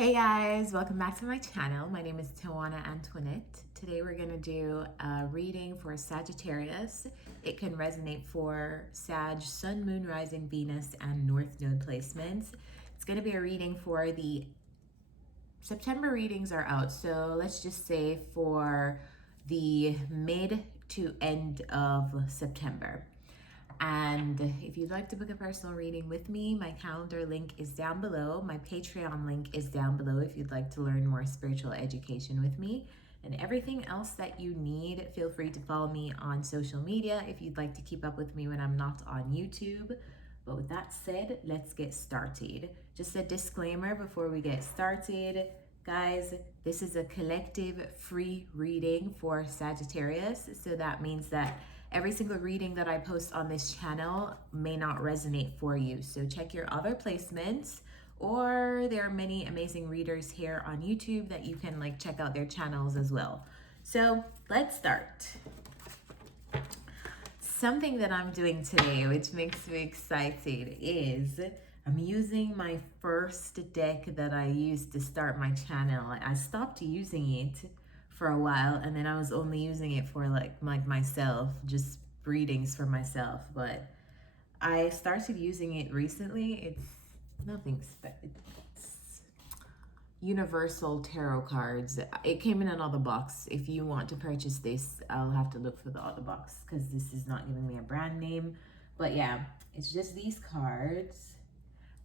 Hey guys, welcome back to my channel. My name is Tawanantoinette. Today we're going to do a reading for Sagittarius. It can resonate for Sag, Sun, Moon, Rising, Venus, and North Node placements. It's going to be a reading for the September readings are out. So let's just say for the mid to end of September. And if you'd like to book a personal reading with me, my calendar link is down below. My Patreon link is down below if you'd like to learn more spiritual education with me. And everything else that you need, feel free to follow me on social media if you'd like to keep up with me when I'm not on YouTube. But with that said, let's get started. Just a disclaimer before we get started. Guys, this is a collective free reading for Sagittarius. So that means that every single reading that I post on this channel may not resonate for you. So check your other placements, or there are many amazing readers here on YouTube that you can check out their channels as well. So let's start. Something that I'm doing today, which makes me excited, is I'm using my first deck that I used to start my channel. I stopped using it for a while, and then I was only using it for like myself, just readings for myself. But I started using it recently. It's nothing special. It's Universal Tarot cards. It came in another box. If you want to purchase this, I'll have to look for the other box because this is not giving me a brand name. But yeah, it's just these cards,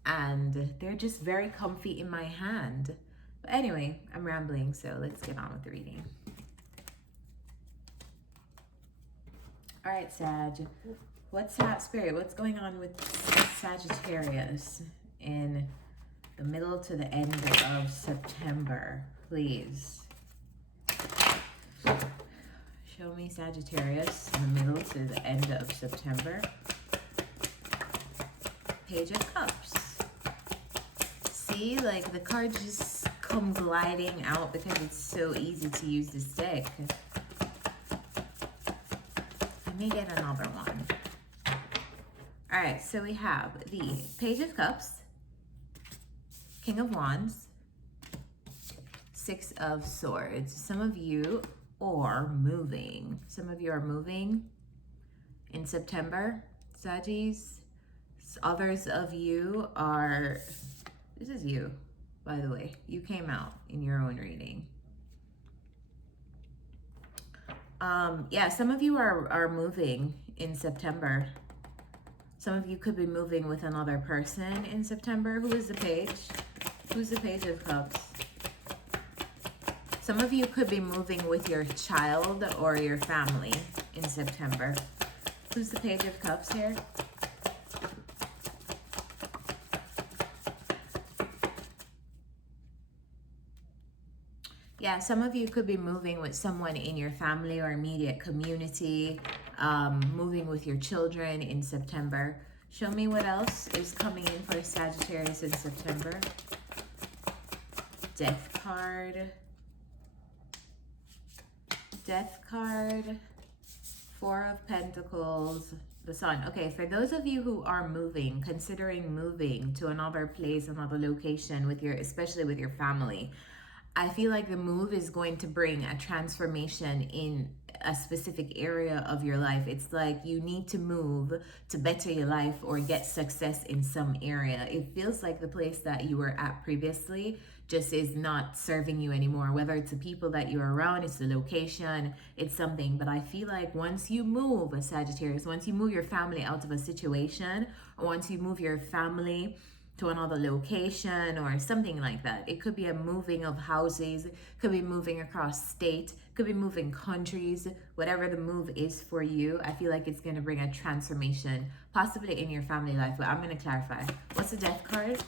and they're just very comfy in my hand. But anyway, I'm rambling, so let's get on with the reading. All right, Sag, what's that spirit? What's going on with Sagittarius in the middle to the end of September, please? Show me Sagittarius in the middle to the end of September. Page of Cups. See, like the cards just come gliding out because it's so easy to use this deck. Let me get another one. All right, so we have the Page of Cups, King of Wands, Six of Swords. Some of you are moving. Some of you are moving in September, Saggies. Others of you are, this is you, by the way. You came out in your own reading. Yeah, some of you are moving in September. Some of you could be moving with another person in September. Who is the page? Who's the Page of Cups? Some of you could be moving with your child or your family in September. Who's the Page of Cups here? Yeah, some of you could be moving with someone in your family or immediate community, moving with your children in September. Show me what else is coming in for Sagittarius in September. Death card. Death card. Four of Pentacles. The Sun. Okay, for those of you who are moving, considering moving to another place, another location with especially with your family, I feel like the move is going to bring a transformation in a specific area of your life. It's like you need to move to better your life or get success in some area. It feels like the place that you were at previously just is not serving you anymore. Whether it's the people that you're around, it's the location, it's something. But I feel like once you move, Sagittarius, once you move your family out of a situation, or once you move your family to another location or something like that. It could be a moving of houses, could be moving across state, could be moving countries. Whatever the move is for you, I feel like it's going to bring a transformation, possibly in your family life. But I'm going to clarify. What's the Death card?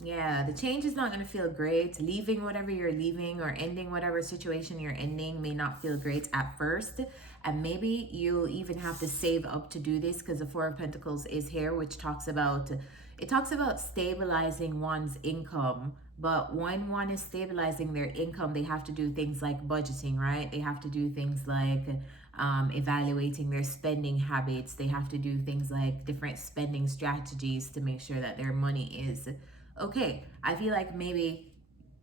Yeah, the change is not going to feel great. Leaving whatever you're leaving or ending whatever situation you're ending may not feel great at first. And maybe you'll even have to save up to do this because the Four of Pentacles is here, which talks about stabilizing one's income. But when one is stabilizing their income, they have to do things like budgeting, right? They have to do things like evaluating their spending habits. They have to do things like different spending strategies to make sure that their money is okay. I feel like maybe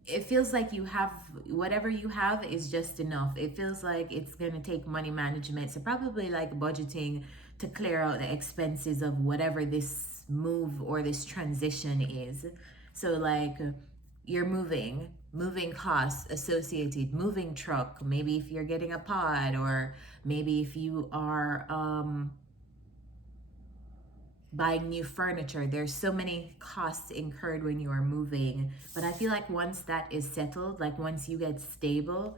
it feels like you have whatever you have is just enough. It feels like it's going to take money management. So probably like budgeting to clear out the expenses of whatever this move or this transition is. So like you're moving costs associated, moving truck, maybe if you're getting a pod, or maybe if you are buying new furniture. There's so many costs incurred when you are moving, but I feel like once that is settled, like once you get stable,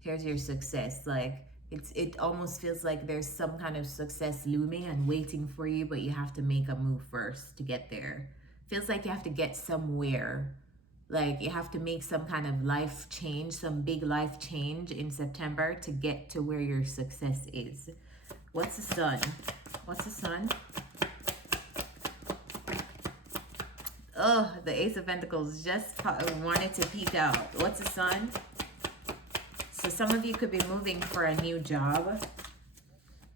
here's your success. Like it almost feels like there's some kind of success looming and waiting for you, but you have to make a move first to get there. Feels like you have to get somewhere. Like you have to make some kind of life change, some big life change in September to get to where your success is. What's the sun? What's the sun? Oh, the Ace of Pentacles just wanted to peek out. What's the sun? So some of you could be moving for a new job.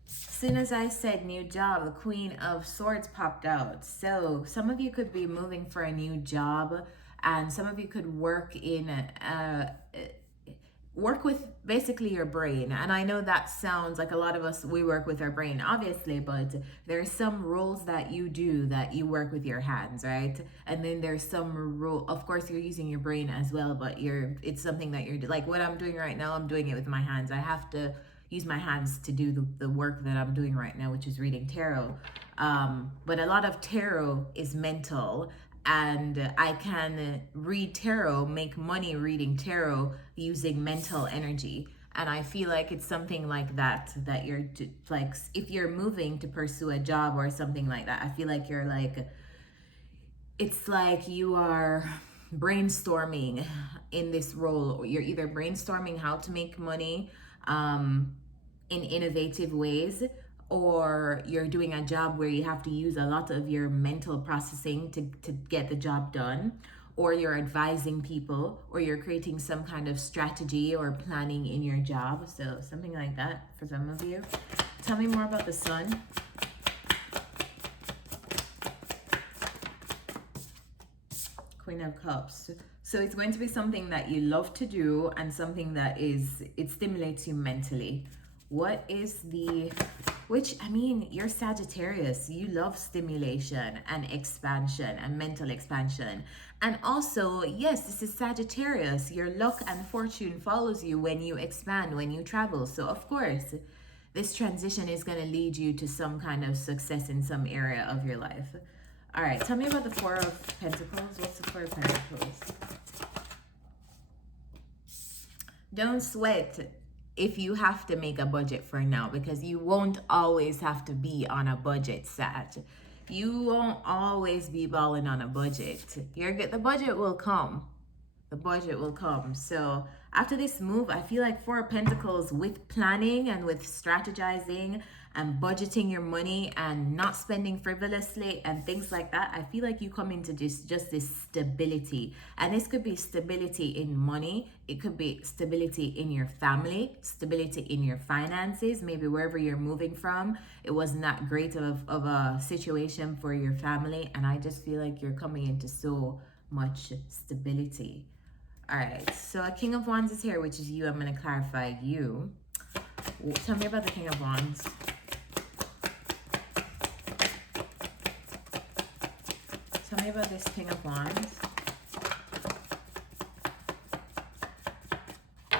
As soon as I said new job, the Queen of Swords popped out. So some of you could be moving for a new job, and some of you could work in work with basically your brain. And I know that sounds like a lot of us, we work with our brain, obviously, but there's some roles that you do that you work with your hands, right? And then there's some role, of course, you're using your brain as well, but it's something that you're like what I'm doing right now. I'm doing it with my hands. I have to use my hands to do the work that I'm doing right now, which is reading tarot. But a lot of tarot is mental, and I can read tarot, make money reading tarot using mental energy. And I feel like it's something like that you're like, if you're moving to pursue a job or something like that, I feel like you're like, it's like you are brainstorming in this role. You're either brainstorming how to make money in innovative ways, or you're doing a job where you have to use a lot of your mental processing to get the job done, or you're advising people, or you're creating some kind of strategy or planning in your job. So something like that for some of you. Tell me more about the sun. Queen of Cups. So it's going to be something that you love to do and something that it stimulates you mentally. What is which, I mean, you're Sagittarius. You love stimulation and expansion and mental expansion. And also, yes, this is Sagittarius. Your luck and fortune follows you when you expand, when you travel. So of course, this transition is going to lead you to some kind of success in some area of your life. All right, tell me about the Four of Pentacles. What's the Four of Pentacles? Don't sweat if you have to make a budget for now, because you won't always have to be on a budget, Sag. You won't always be balling on a budget. The budget will come. The budget will come. So after this move, I feel like Four of Pentacles, with planning and with strategizing and budgeting your money and not spending frivolously and things like that, I feel like you come into just this stability. And this could be stability in money. It could be stability in your family, stability in your finances. Maybe wherever you're moving from, it wasn't that great of a situation for your family. And I just feel like you're coming into so much stability. All right, so a King of Wands is here, which is you. I'm going to clarify you. Tell me about the King of Wands. Tell me about this King of Wands. All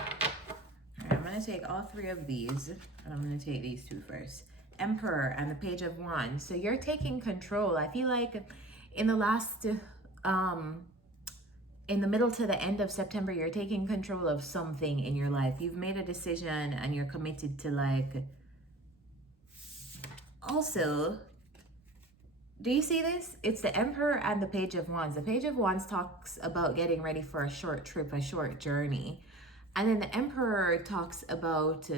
right, I'm going to take all three of these, and I'm going to take these two first. Emperor and the Page of Wands. So you're taking control. I feel like in the last... in the middle to the end of September, you're taking control of something in your life. You've made a decision and you're committed to like... Also, do you see this? It's the Emperor and the Page of Wands. The Page of Wands talks about getting ready for a short trip, a short journey. And then the Emperor talks about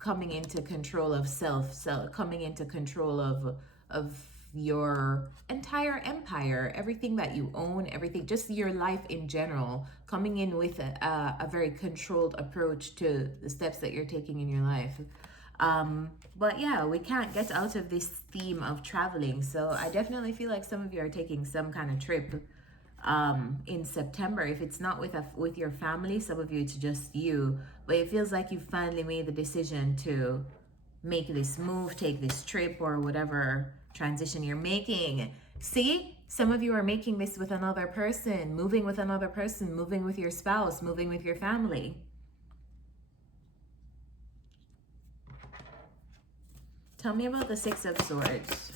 coming into control of self, coming into control of your entire empire, everything that you own, everything, just your life in general, coming in with a very controlled approach to the steps that you're taking in your life. But yeah, we can't get out of this theme of traveling. So I definitely feel like some of you are taking some kind of trip in September. If it's not with your family, some of you it's just you, but it feels like you finally made the decision to make this move, take this trip, or whatever transition you're making. See, some of you are making this with another person, moving with another person, moving with your spouse, moving with your family. Tell me about the Six of Swords.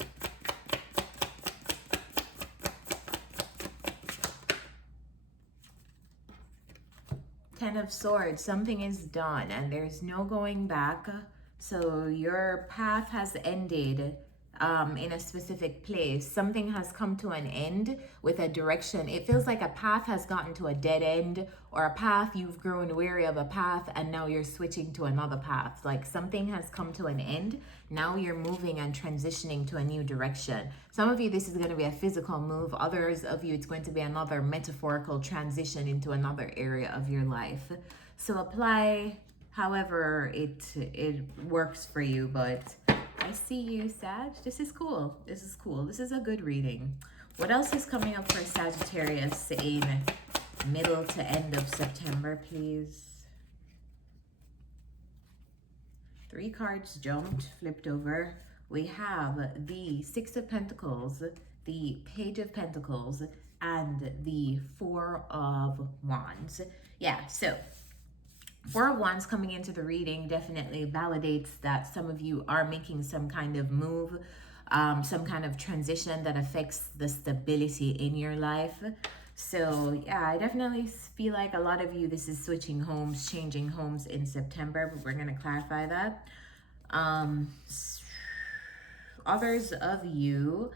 Ten of Swords. Something is done and there's no going back. So your path has ended in a specific place. Something has come to an end with a direction. It feels like a path has gotten to a dead end, or a path, you've grown weary of a path and now you're switching to another path. Like something has come to an end. Now you're moving and transitioning to a new direction. Some of you, this is going to be a physical move. Others of you, it's going to be another metaphorical transition into another area of your life. So apply however it works for you, but I see you, Sag. This is cool. This is cool. This is a good reading. What else is coming up for Sagittarius in middle to end of September, please? 3 cards jumped, flipped over. We have the Six of Pentacles, the Page of Pentacles, and the Four of Wands. Yeah, so Four of Wands coming into the reading definitely validates that some of you are making some kind of move, some kind of transition that affects the stability in your life. So yeah, I definitely feel like a lot of you, this is switching homes, changing homes in September, but we're going to clarify that. Others of you,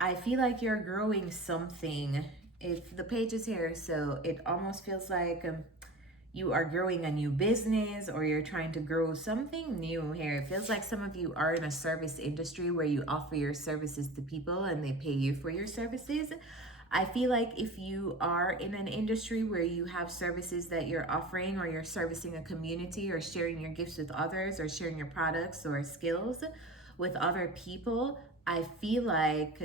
I feel like you're growing something. If the page is here, so it almost feels like you are growing a new business, or you're trying to grow something new here. It feels like some of you are in a service industry where you offer your services to people and they pay you for your services. I feel like if you are in an industry where you have services that you're offering, or you're servicing a community, or sharing your gifts with others, or sharing your products or skills with other people, I feel like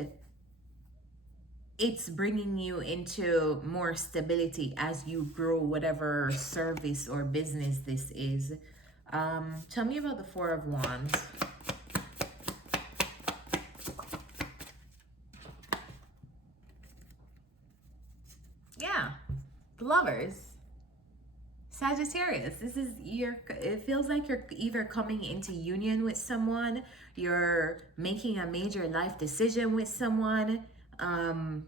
it's bringing you into more stability as you grow whatever service or business this is. Tell me about the Four of Wands. Yeah, the Lovers. Sagittarius, this is it feels like you're either coming into union with someone, you're making a major life decision with someone,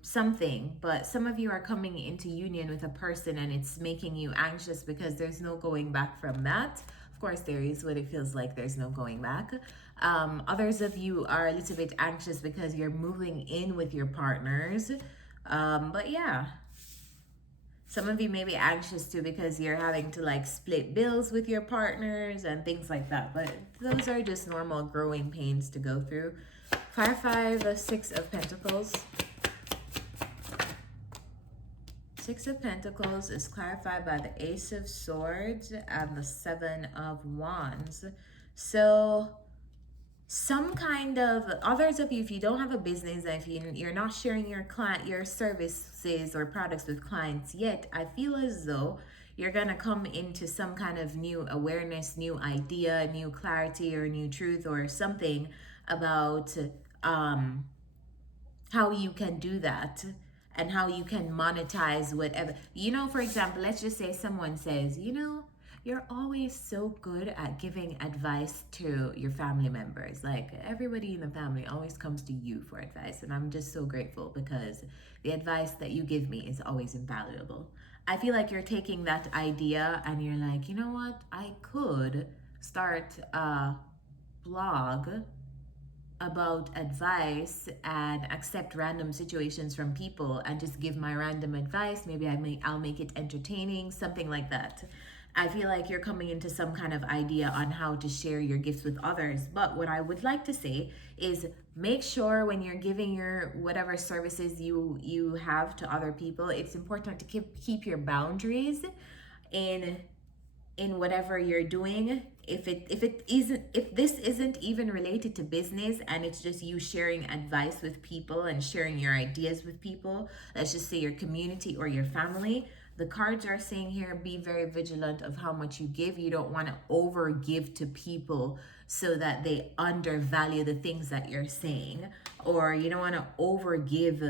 something, but some of you are coming into union with a person and it's making you anxious because there's no going back from that. Of course there is, but it feels like there's no going back. Others of you are a little bit anxious because you're moving in with your partners. But yeah, some of you may be anxious too because you're having to like split bills with your partners and things like that. But those are just normal growing pains to go through. Clarify the Six of Pentacles. Six of Pentacles is clarified by the Ace of Swords and the Seven of Wands. So some kind of, others of you, if you don't have a business, if you're not sharing your services or products with clients yet, I feel as though you're gonna come into some kind of new awareness, new idea, new clarity, or new truth, or something about how you can do that and how you can monetize whatever. You know, for example, let's just say someone says, you know, you're always so good at giving advice to your family members. Like everybody in the family always comes to you for advice. And I'm just so grateful because the advice that you give me is always invaluable. I feel like you're taking that idea and you're like, you know what? I could start a blog about advice and accept random situations from people and just give my random advice. Maybe I'll make it entertaining, something like that. I feel like you're coming into some kind of idea on how to share your gifts with others. But what I would like to say is make sure when you're giving your whatever services you have to other people, it's important to keep your boundaries in in whatever you're doing. If this isn't even related to business and it's just you sharing advice with people and sharing your ideas with people, let's just say your community or your family, the cards are saying here, be very vigilant of how much you give. You don't want to over give to people so that they undervalue the things that you're saying, or you don't want to over give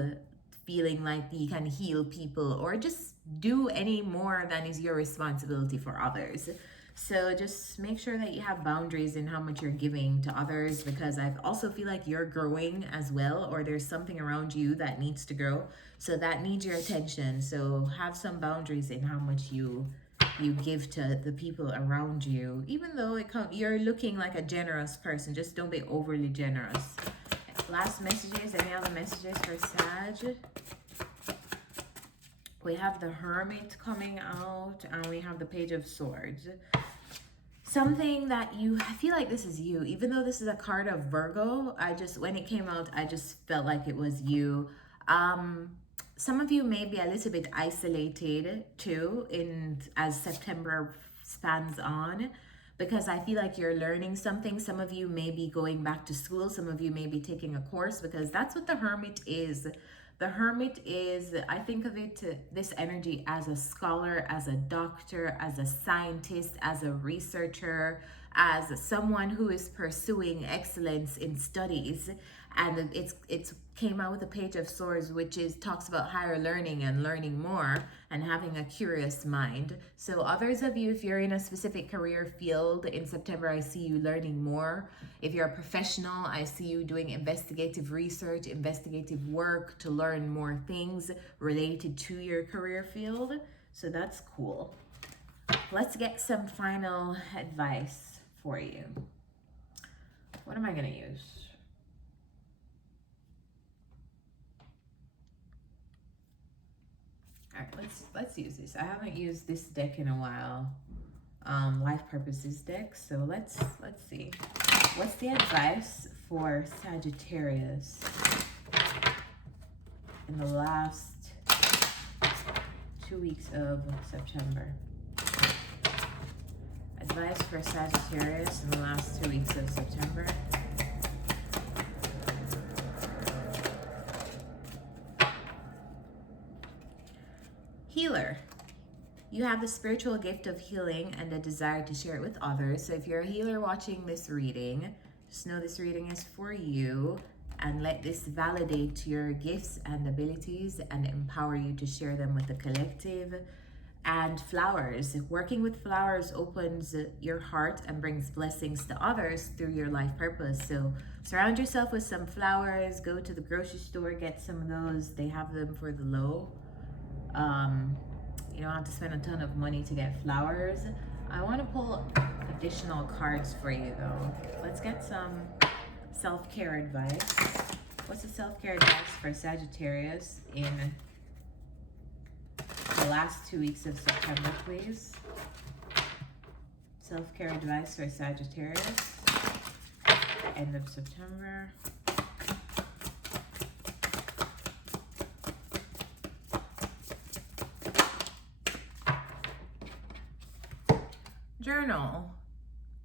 feeling like you can heal people or just do any more than is your responsibility for others. So just make sure that you have boundaries in how much you're giving to others, because I also feel like you're growing as well, or there's something around you that needs to grow. So that needs your attention. So have some boundaries in how much you give to the people around you. Even though you're looking like a generous person, just don't be overly generous. Last messages, any other messages for Sag? We have the Hermit coming out, and we have the Page of Swords. Something that I feel like this is you, even though this is a card of Virgo. When it came out, I just felt like it was you. Some of you may be a little bit isolated too as September spans on, because I feel like you're learning something. Some of you may be going back to school. Some of you may be taking a course, because that's what the Hermit is. The Hermit is, I think of this energy as a scholar, as a doctor, as a scientist, as a researcher, as someone who is pursuing excellence in studies. And it's came out with the Page of Swords, which talks about higher learning and learning more and having a curious mind. So others of you, if you're in a specific career field in September, I see you learning more. If you're a professional, I see you doing investigative research, investigative work to learn more things related to your career field. So that's cool. Let's get some final advice for you. What am I going to use? All right, let's use this. I haven't used this deck in a while. Life Purposes deck. So let's see. What's the advice for Sagittarius in the last 2 weeks of September? Advice for Sagittarius in the last 2 weeks of September. Healer. You have the spiritual gift of healing and a desire to share it with others. So if you're a healer watching this reading, just know this reading is for you, and let this validate your gifts and abilities and empower you to share them with the collective. And flowers. Working with flowers opens your heart and brings blessings to others through your life purpose. So surround yourself with some flowers. Go to the grocery store, get some of those. They have them for the low. You don't have to spend a ton of money to get flowers. I want to pull additional cards for you though. Let's get some self-care advice. What's the self-care advice for Sagittarius in the last 2 weeks of September, please? Self-care advice for Sagittarius, end of September. Journal.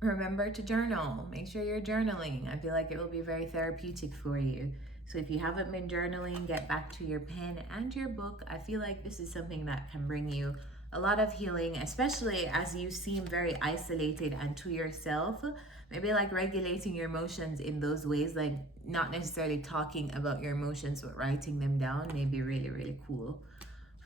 Remember to journal. Make sure you're journaling. I feel like it will be very therapeutic for you. So if you haven't been journaling, get back to your pen and your book. I feel like this is something that can bring you a lot of healing, especially as you seem very isolated and to yourself. Maybe like regulating your emotions in those ways, like not necessarily talking about your emotions, but writing them down may be really, really cool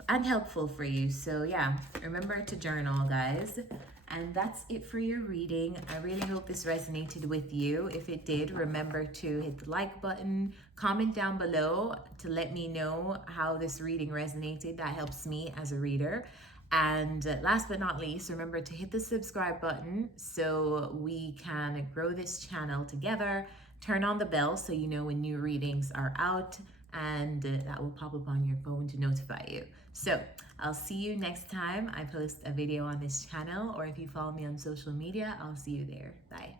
and helpful for you. So yeah, remember to journal, guys. And that's it for your reading. I really hope this resonated with you. If it did, remember to hit the like button, comment down below to let me know how this reading resonated. That helps me as a reader. And last but not least, remember to hit the subscribe button so we can grow this channel together. Turn on the bell so you know when new readings are out, and that will pop up on your phone to notify you. So I'll see you next time I post a video on this channel, or if you follow me on social media, I'll see you there. Bye.